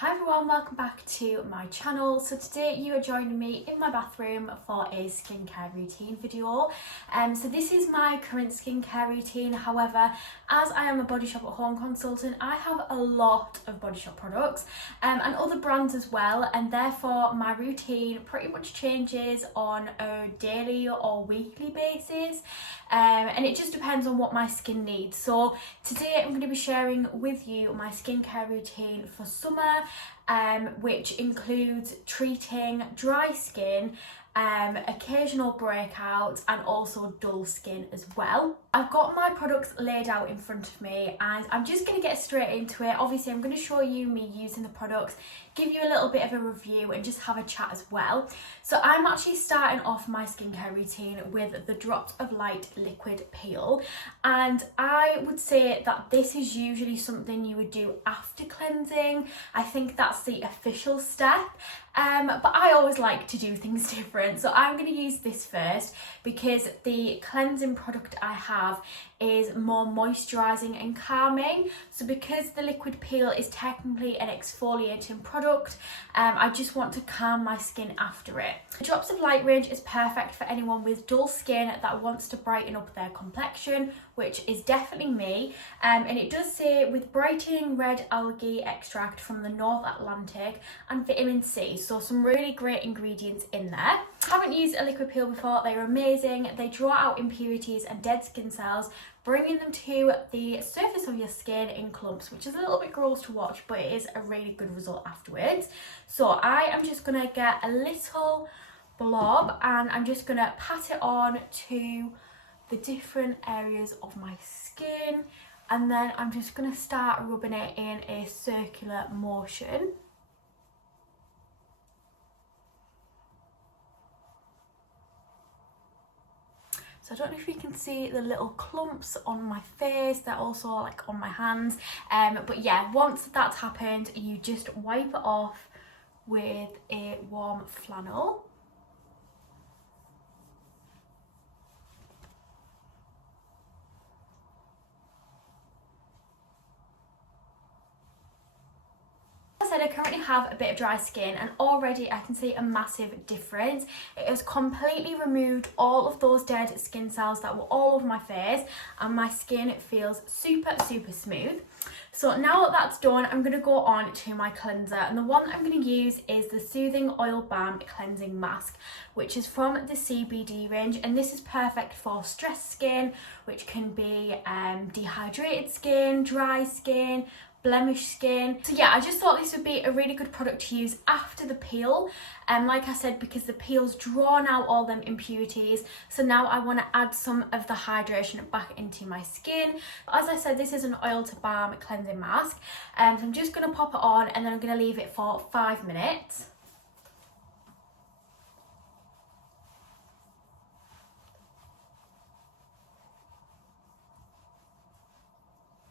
Hi everyone, welcome back to my channel. So today you are joining me in my bathroom for a skincare routine video. So this is my current skincare routine. However, as I am a Body Shop at Home consultant, I have a lot of Body Shop products and other brands as well, and therefore my routine pretty much changes on a daily or weekly basis, and it just depends on what my skin needs. So today I'm going to be sharing with you my skincare routine for summer, which includes treating dry skin, occasional breakouts and also dull skin as well. I've got my products laid out in front of me and I'm just going to get straight into it. Obviously I'm going to show you me using the products, give you a little bit of a review and just have a chat as well. So I'm actually starting off my skincare routine with the Drops of Light liquid peel, and I would say that this is usually something you would do after cleansing. I think that's the official step, but I always like to do things different, so I'm going to use this first because the cleansing product I have is more moisturising and calming. So because the liquid peel is technically an exfoliating product, I just want to calm my skin after it. The Drops of Light range is perfect for anyone with dull skin that wants to brighten up their complexion, which is definitely me, and it does say with brightening red algae extract from the North Atlantic and vitamin C, so some really great ingredients in there. I haven't used a liquid peel before. They're amazing. They draw out impurities and dead skin cells, bringing them to the surface of your skin in clumps, which is a little bit gross to watch, but it is a really good result afterwards. So I am just going to get a little blob and I'm just going to pat it on to the different areas of my skin, and then I'm just going to start rubbing it in a circular motion. So I don't know if you can see the little clumps on my face, they're also like on my hands, but yeah, once that's happened you just wipe it off with a warm flannel. I currently have a bit of dry skin and already I can see a massive difference. It has completely removed all of those dead skin cells that were all over my face and my skin feels super smooth. So now that that's done, I'm going to go on to my cleanser, and the one that I'm going to use is the Soothing Oil Balm Cleansing Mask, which is from the CBD range, and this is perfect for stressed skin, which can be dehydrated skin, dry skin, blemished skin. So yeah, I just thought this would be a really good product to use after the peel, and like I said, because the peel's drawn out all them impurities, so now I want to add some of the hydration back into my skin. As I said, this is an oil to balm cleansing mask, so I'm just going to pop it on and then I'm going to leave it for 5 minutes.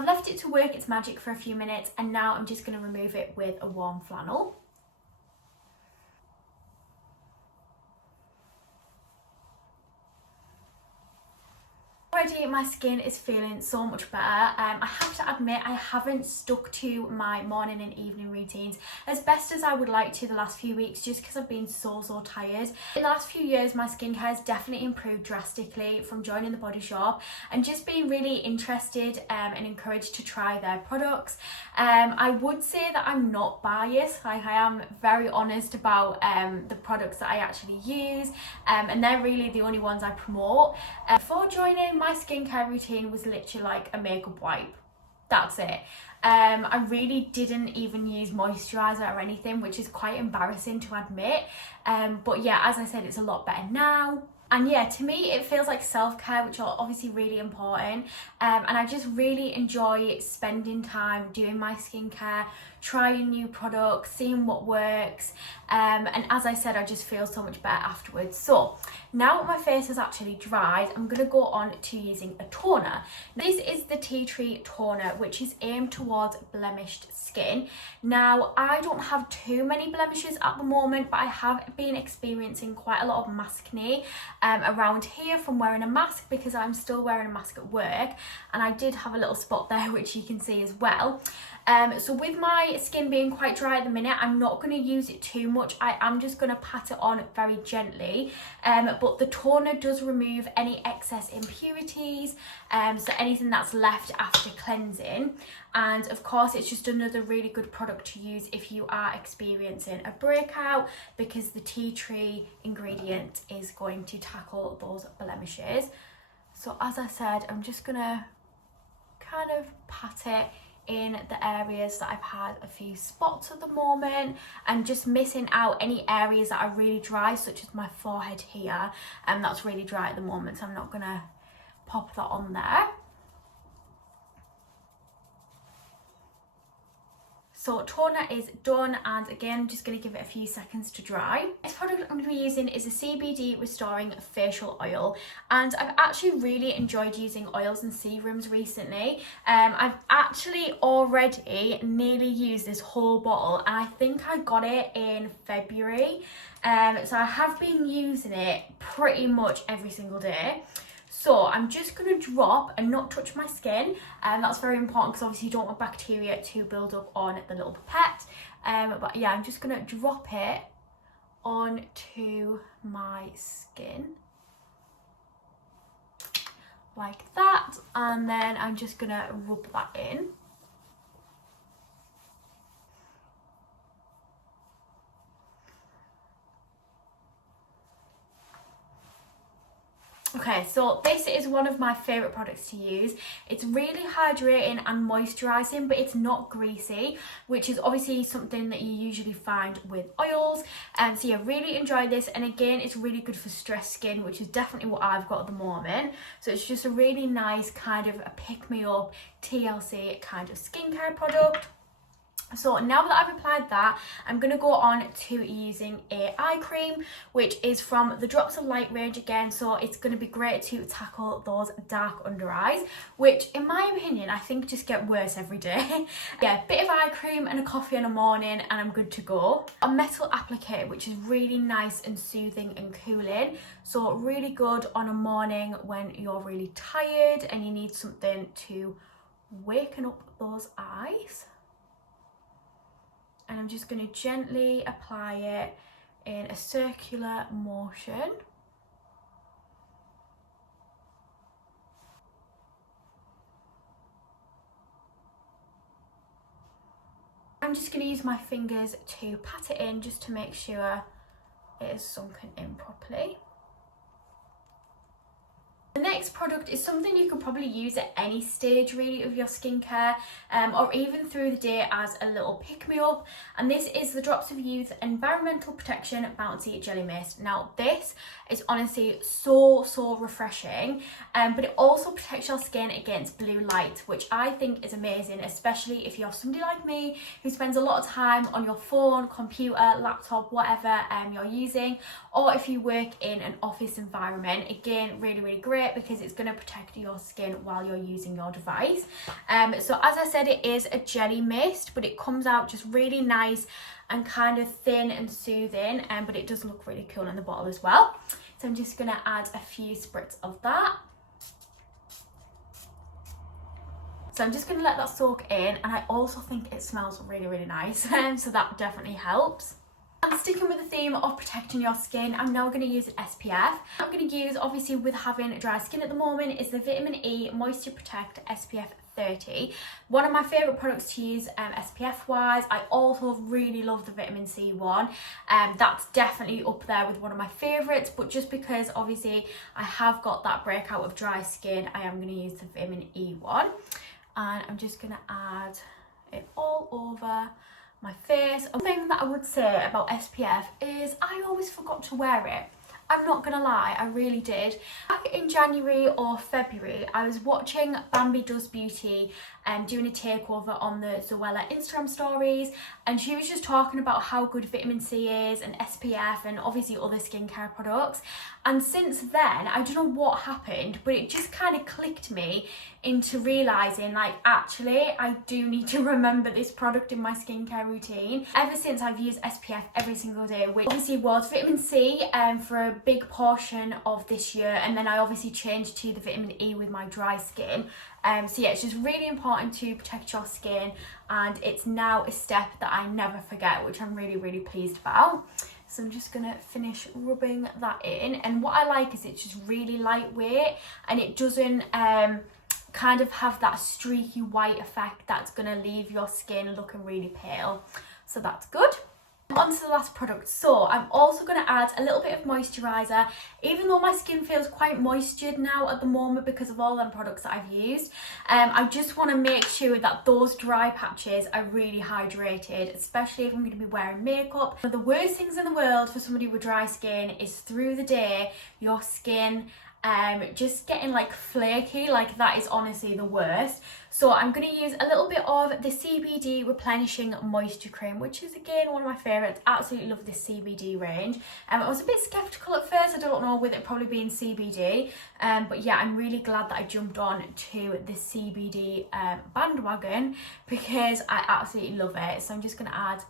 I've left it to work its magic for a few minutes and now I'm just going to remove it with a warm flannel. Already my skin is feeling so much better. I have to admit I haven't stuck to my morning and evening routines as best as I would like to the last few weeks, just because I've been so tired. In the last few years my skincare has definitely improved drastically from joining the Body Shop and just being really interested and encouraged to try their products. I would say that I'm not biased, like I am very honest about the products that I actually use, and they're really the only ones I promote. Before joining, my skincare routine was literally like a makeup wipe. That's it. I really didn't even use moisturizer or anything, which is quite embarrassing to admit. But yeah, as I said, it's a lot better now. And yeah, to me it feels like self-care, which are obviously really important, and I just really enjoy spending time doing my skincare, trying new products, seeing what works, and as I said, I just feel so much better afterwards. So now that my face has actually dried, I'm going to go on to using a toner. This is the Tea Tree Toner, which is aimed towards blemished skin. Now I don't have too many blemishes at the moment, but I have been experiencing quite a lot of acne, around here from wearing a mask, because I'm still wearing a mask at work, and I did have a little spot there which you can see as well. So with my skin being quite dry at the minute, I'm not going to use it too much. I am just going to pat it on very gently, but the toner does remove any excess impurities, so anything that's left after cleansing. And of course, it's just another really good product to use if you are experiencing a breakout, because the tea tree ingredient is going to tackle those blemishes. So as I said, I'm just going to kind of pat it in the areas that I've had a few spots at the moment, and just missing out any areas that are really dry, such as my forehead here, and that's really dry at the moment, so I'm not gonna pop that on there. So toner is done, and again, I'm just going to give it a few seconds to dry. This product I'm going to be using is a CBD Restoring Facial Oil, and I've actually really enjoyed using oils and serums recently. I've actually already nearly used this whole bottle, and I think I got it in February. So I have been using it pretty much every single day. So I'm just going to drop and not touch my skin, and that's very important because obviously you don't want bacteria to build up on the little pipette. But yeah, I'm just going to drop it onto my skin like that, and then I'm just going to rub that in. Okay, so this is one of my favourite products to use. It's really hydrating and moisturising, but it's not greasy, which is obviously something that you usually find with oils. So yeah, really enjoy this, and again, it's really good for stressed skin, which is definitely what I've got at the moment. So it's just a really nice kind of a pick-me-up TLC kind of skincare product. So now that I've applied that, I'm going to go on to using a eye cream, which is from the Drops of Light range again. So it's going to be great to tackle those dark under eyes, which in my opinion, I think just get worse every day. Yeah, bit of eye cream and a coffee in the morning and I'm good to go. A metal applicator, which is really nice and soothing and cooling. So really good on a morning when you're really tired and you need something to waken up those eyes. And I'm just going to gently apply it in a circular motion. I'm just going to use my fingers to pat it in just to make sure it is sunken in properly. The next product is something you can probably use at any stage really of your skincare, or even through the day as a little pick-me-up, and this is the Drops of Youth Environmental Protection Bouncy Jelly Mist. Now this is honestly so refreshing, but it also protects your skin against blue light, which I think is amazing, especially if you're somebody like me who spends a lot of time on your phone, computer, laptop, whatever you're using, or if you work in an office environment. Again, really great because it's going to protect your skin while you're using your device. So as I said, it is a jelly mist, but it comes out just really nice and kind of thin and soothing, but it does look really cool in the bottle as well. So I'm just going to add a few spritz of that. So I'm just going to let that soak in, and I also think it smells really nice, so that definitely helps. And sticking with the theme of protecting your skin, I'm now going to use an SPF. I'm going to use, obviously with having dry skin at the moment, is the Vitamin E Moisture Protect SPF 30. One of my favourite products to use SPF wise. I also really love the Vitamin C one. That's definitely up there with one of my favourites, but just because obviously I have got that breakout of dry skin, I am going to use the Vitamin E one. And I'm just going to add it all over my face. One thing that I would say about SPF is I always forgot to wear it. I'm not gonna lie, I really did. Back in January or February, I was watching Bambi Does Beauty doing a takeover on the Zoella Instagram stories, and she was just talking about how good vitamin C is and SPF and obviously other skincare products. And since then, I don't know what happened, but it just kind of clicked me into realising, like, actually I do need to remember this product in my skincare routine. Ever since I've used SPF every single day, which obviously was vitamin C for a big portion of this year, and then I obviously changed to the vitamin E with my dry skin. So yeah, it's just really important to protect your skin, and it's now a step that I never forget, which I'm really, really pleased about. So I'm just gonna finish rubbing that in, and what I like is it's just really lightweight, and it doesn't kind of have that streaky white effect that's gonna leave your skin looking really pale. So that's good. On to the last product. So I'm also going to add a little bit of moisturizer, even though my skin feels quite moistured now at the moment because of all them products that I've used. I just want to make sure that those dry patches are really hydrated, especially if I'm going to be wearing makeup. One of the worst things in the world for somebody with dry skin is through the day your skin just getting like flaky. Like, that is honestly the worst. So I'm going to use a little bit of the CBD replenishing moisture cream, which is again one of my favourites. Absolutely love this CBD range. I was a bit skeptical at first, I don't know, with it probably being CBD, but yeah, I'm really glad that I jumped on to the CBD bandwagon because I absolutely love it. So I'm just going to add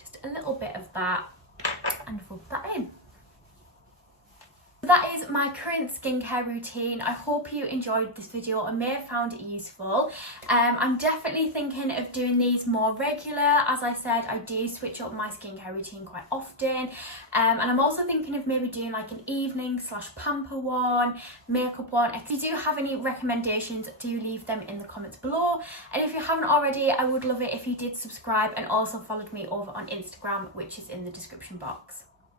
just a little bit of that and rub that in. That is my current skincare routine. I hope you enjoyed this video and may have found it useful. I'm definitely thinking of doing these more regular. As I said, I do switch up my skincare routine quite often, and I'm also thinking of maybe doing like an evening / pamper one, makeup one. If you do have any recommendations, do leave them in the comments below, and if you haven't already, I would love it if you did subscribe and also followed me over on Instagram, which is in the description box.